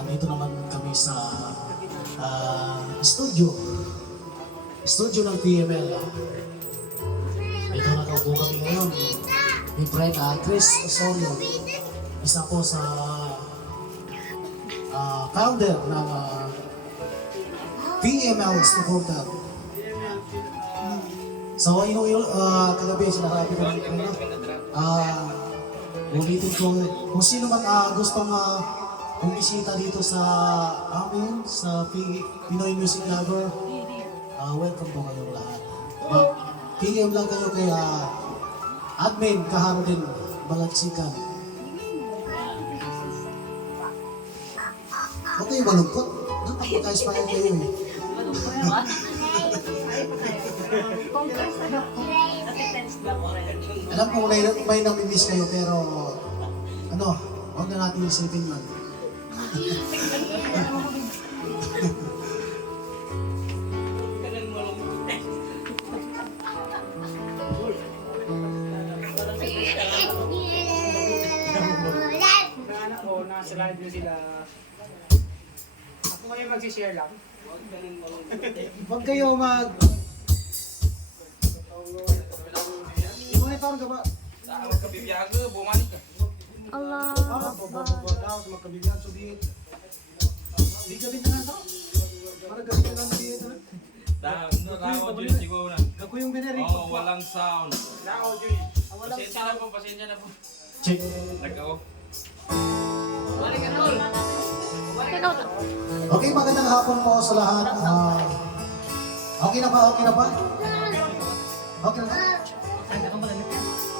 andito naman kami sa ah, studio. Studio ng PML. Dito nakaupo kami ngayon. Ni friend ah, Chris Osorio. Isa po sa ah, founder ng ah, PML supporter. So, ino ino uh, kagabi sinasabi ko ng ah, ulitin ko, kung sino man ah, gustong uh, bumisita dito sa amin, sa P- Pinoy Music Lover, ah, welcome po kayong lahat. Mag PM lang kayo kay ah, admin Kaharo din, Balansikan. Huwag kayong malungkot. Napapagkais pa kayo eh. Alam ko may, may namimiss kayo pero ano, huwag na natin isipin yun. Nasa live na sila. Ako ngayon mag-share lang. Huwag kayo mag... Yung mga parang gaba. Magkabibiyaga, bumalik ka. Allah. Ah, bababa daw, magkabigyan, subihin. Di gabi na lang daw. Para gabi na lang. Dahil naraw dyan siguro na. Gago yung bineri. Oo, walang sound. Nako, Joy. Pasensya na po, pasensya na po. Check. Nag-off. Teka, Okay, magandang hapon po sa lahat. Ah, okay na ba? Okay na ba? Okay na ba?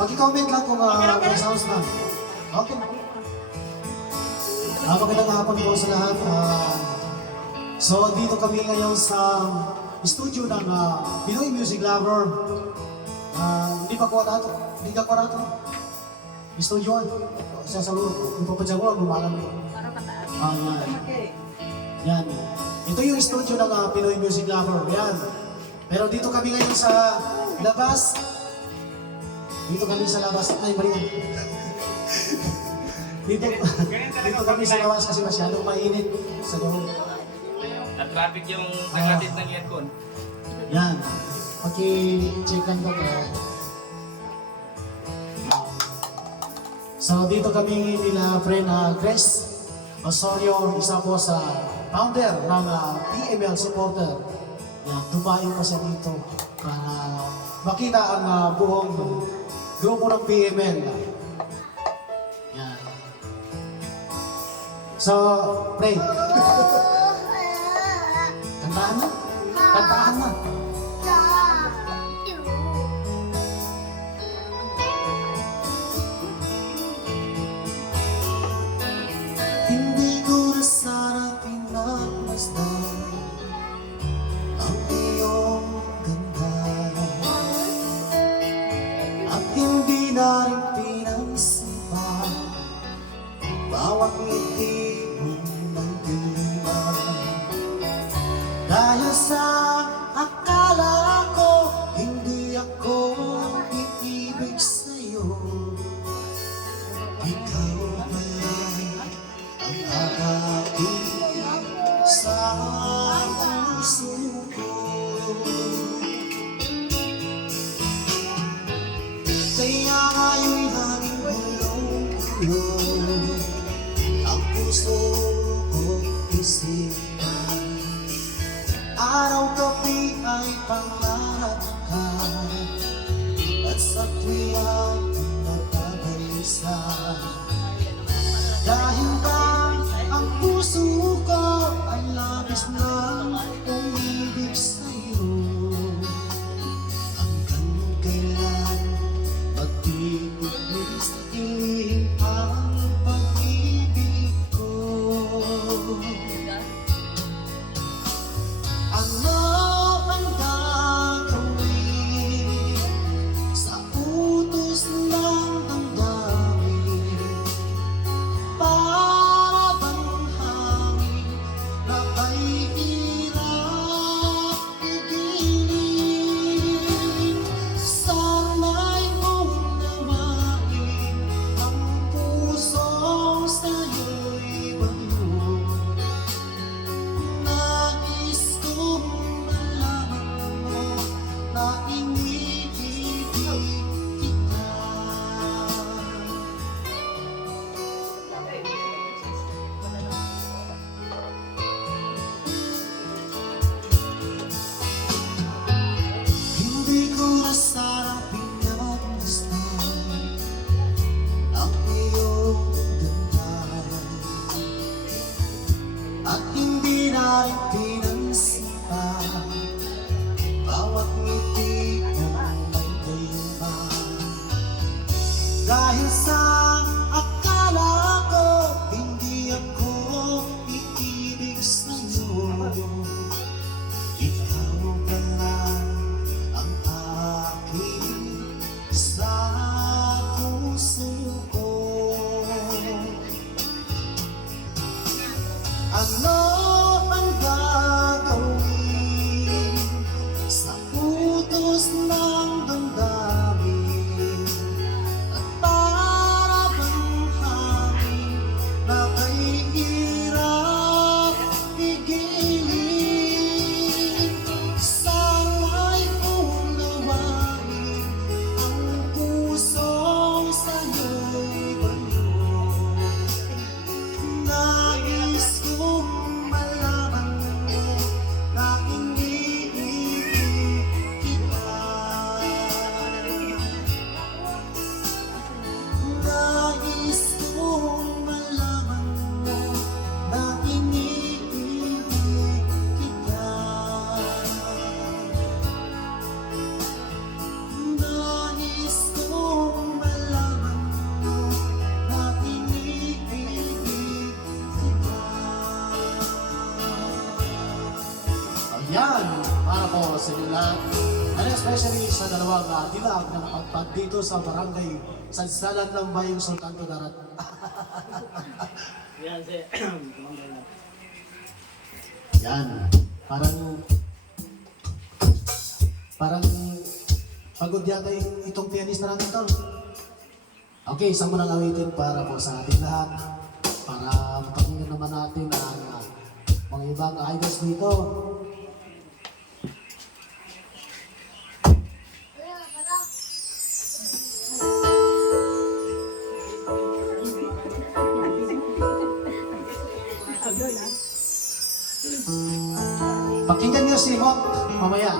Pag-comment lang kung uh, may sounds na. Okay. Ah, magandang hapon po sa lahat. Ah, so, dito kami ngayon sa studio ng ah, Pinoy Music Lover. Ah, hindi pa ko na ito. Hindi ka ko na ito. Studio. Sa saludo. Kung papadyan ko, gumalang. Ah, yan. Yan. Ito yung studio ng ah, Pinoy Music Lover. Yan. Pero dito kami ngayon sa labas. Dito kami sa labas. Ay, Maria. Dito, dito kami sa labas kasi masyadong mainit sa loob. Na-traffic yung nagatid ng aircon. Yan. Paki-checkan ko ko. So dito kami nila friend na Chris Osorio, isa po sa founder ng ah, PML supporter. Yan, tumayo pa siya dito para makita ang ah, buong grupo ng PML. So, pray. Kantahan na. Kantahan na. Hulong-hulong Ang puso ko'y isipan. Araw-gabi ay pangarap sa lahat. And especially sa dalawang uh, dilag ng pagpag dito sa barangay Sansalan ng Bayong Sultan Kudarat. Yan, si... Yan, parang parang pagod yata itong pianista natin tol. Okay, isang mo nang awitin para po sa ating lahat. Para mapakinggan naman natin ang uh, mga ibang idols dito. Pakinggan niyo si Hot mamaya.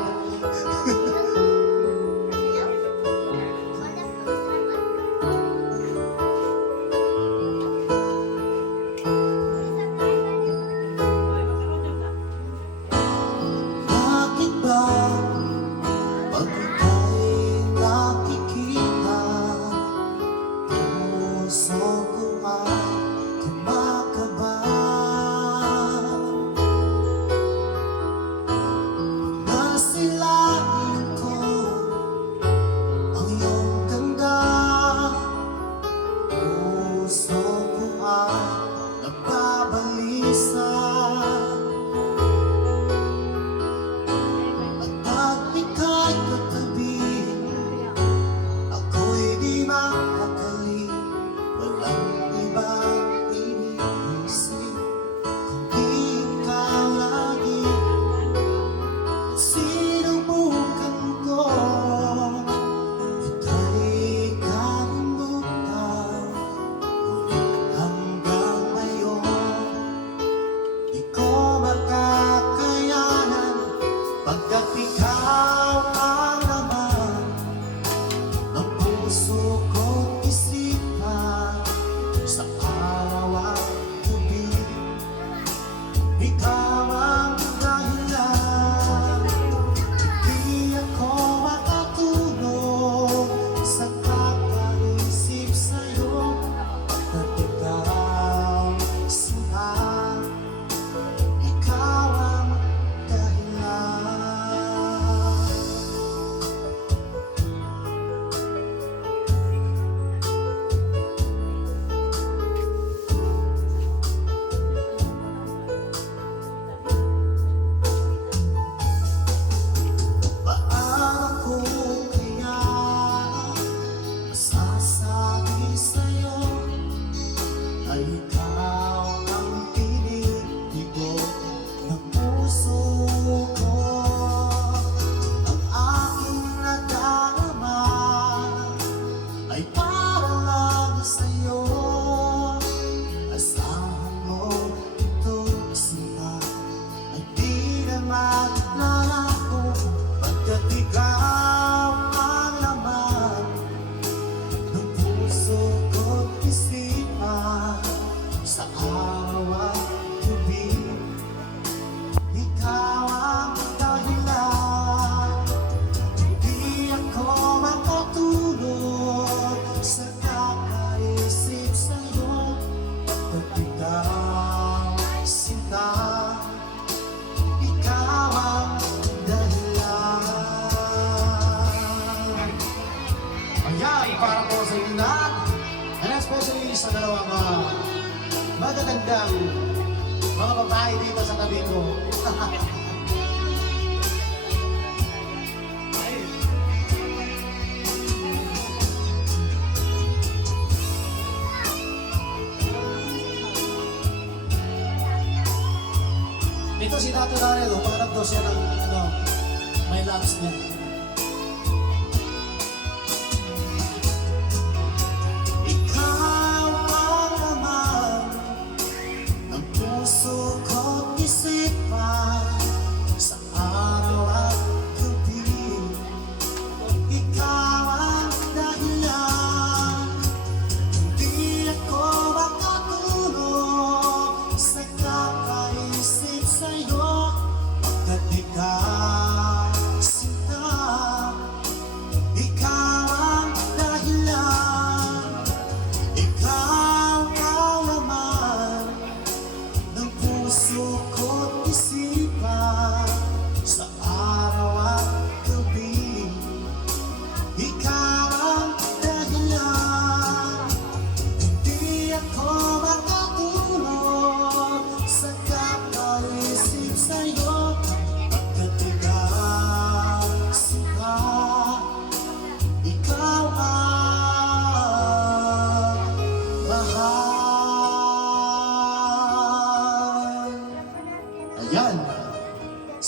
Yan, para po sa inyo lahat. And especially sa dalawang uh, magagandang mga babae dito sa tabi ko. Ito si Tato Laredo, oh, pangarap daw siya ng ano, may loves niya.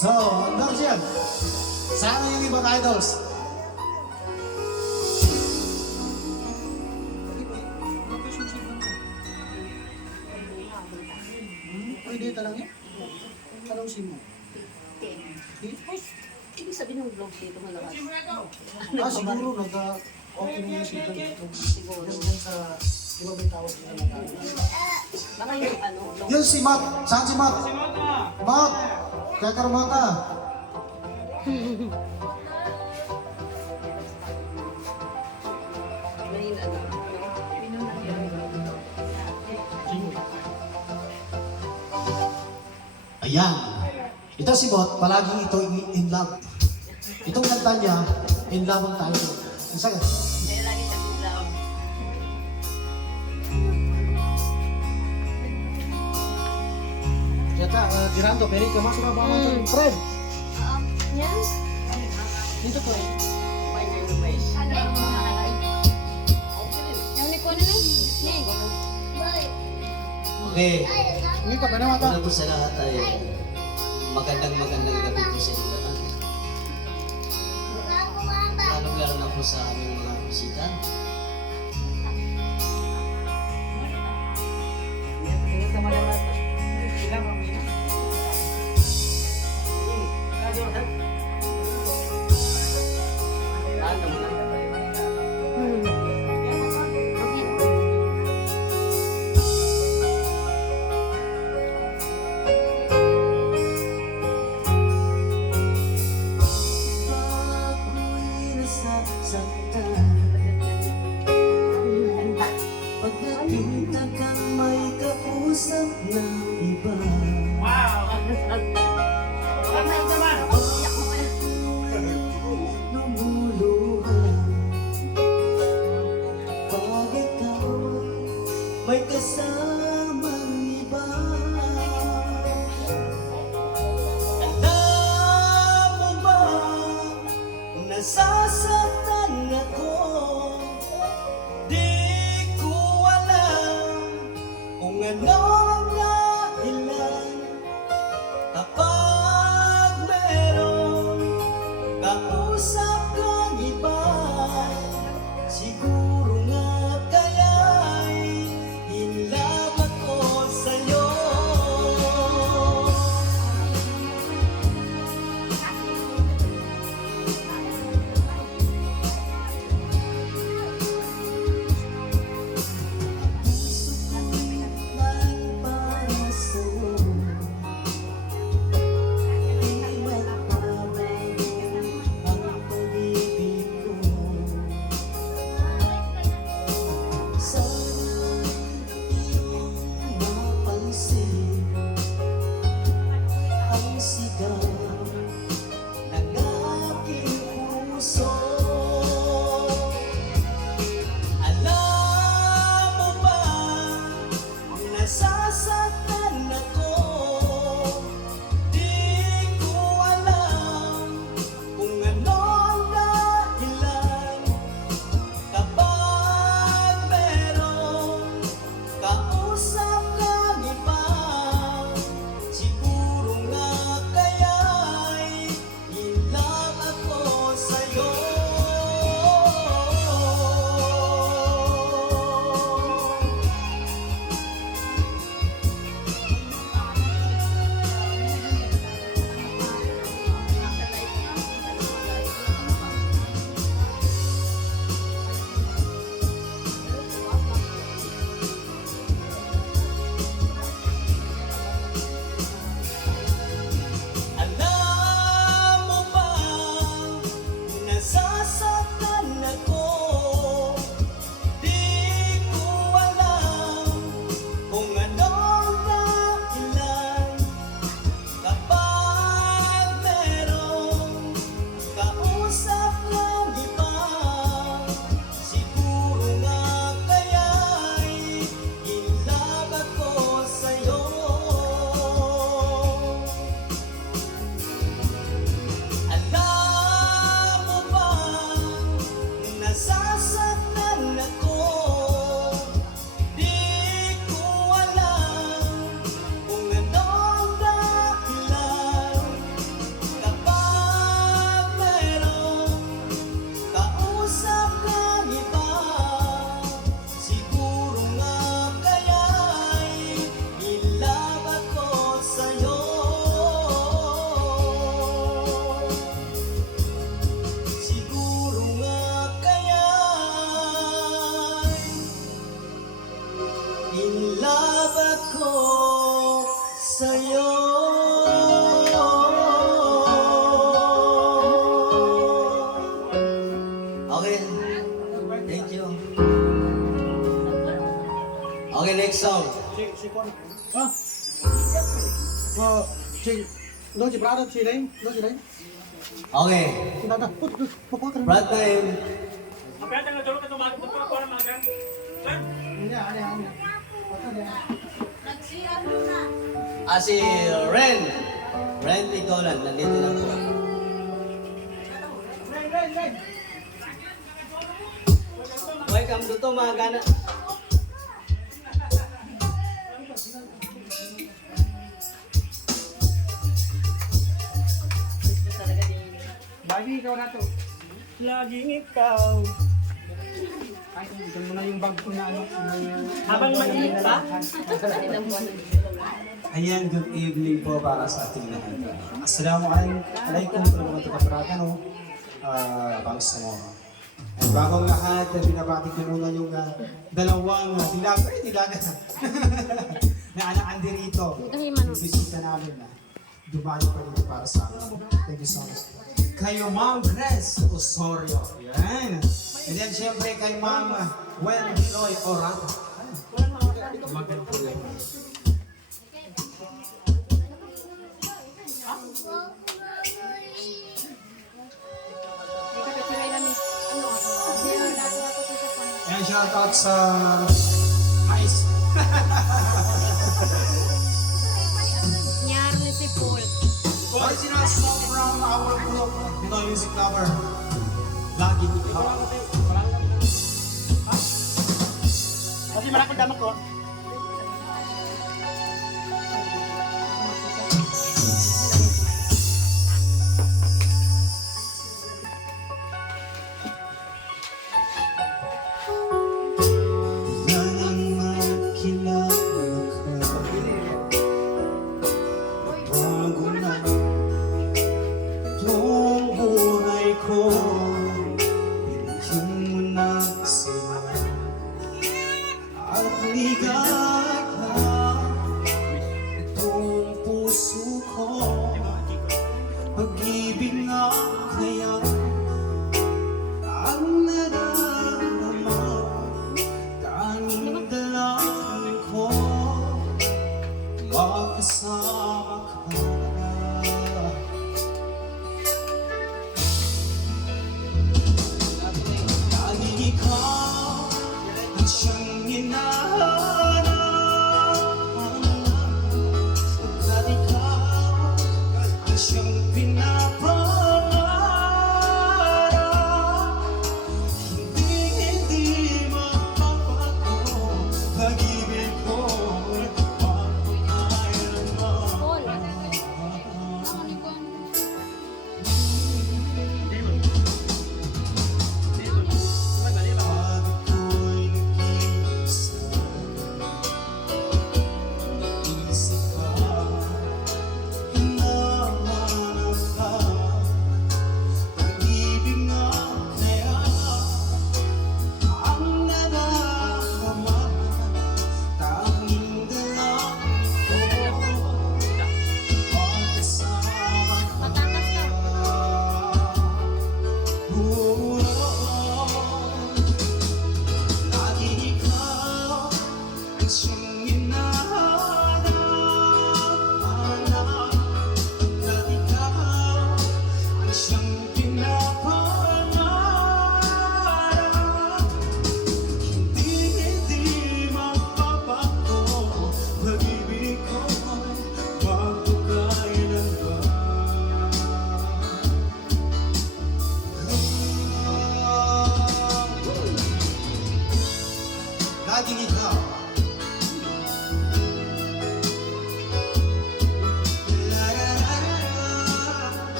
So, hanggang dyan. Sana yung ibang idols. Pwede talang yan? Anong sim mo? Ibig sabihin ng vlog dito malakas. Ah, siguro nag-okay na yung sigaw. Siguro. Yan sa, di ba may tawag nila na Baka yung ano. Yun si Matt. Saan si Matt? Matt! Kaya karumata. May ano, Ayan. Ito si Bot, palagi ito in, love. Itong kanta niya, in love ang tayo. Ang Kaya uh, Dirando, peri ka masuk ka ba Hmm. Fred? Um, yan? Dito po eh. Na? Okay, Hindi pa, panamata. una po sa lahat ay magandang magandang gabi po sa inyo lahat. Lalong lalo na po sa aming mga bisita. Makan? Hindi, ano, ano. Ito, ano. Ah, si Ren. Ren Picolan, nandito lang po. Welcome to Tumagana. Talaga Lagi ikaw na to. Laging ikaw. Ay, dyan mo na yung bag ko na ano. Habang mainit pa? Ayan, good evening po para sa ating lahat. Assalamualaikum warahmatullahi wabarakatuh. Ah, bangsa mo. At bagong lahat, eh, binabati ko muna yung ah, dalawang uh, dilaga, eh, dilaga na. na anak. Yung bisita namin na dumayo pa dito para sa amin. Thank you so much. Kayo, Ma'am Grace Osorio. Yan. And then, syempre, kay Ma'am Wendy Loy Orata. Maganda yan. And shout out sa Original song from our group, Pinoy Music Lover. Lagi ikaw. Kasi malakot damat ko.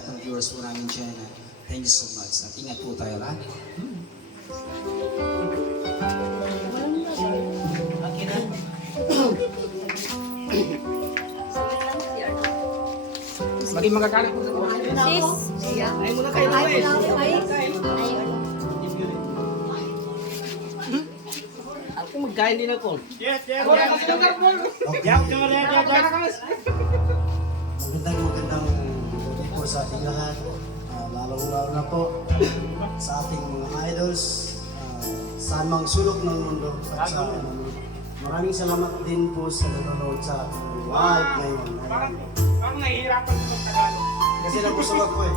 At sa lahat-lahat ng viewers po namin dyan. Thank you so much. At ingat po tayo lahat. Akin na. Maging magkakalit po sa kumain. Sis. Ay muna kayo na Ay, eh. ay, ay. Ako magkain din ako. Yes, yes. Wala ka sa lugar po. Yak, sa ating lahat. Uh, Lalong-lalo na po sa ating mga idols. Uh, saan mang sulok ng mundo. At sa, ano, maraming salamat din po sa nanonood sa ating live ngayon. Parang, parang nahihirapan sa Tagalog. Kasi nabusog ako eh.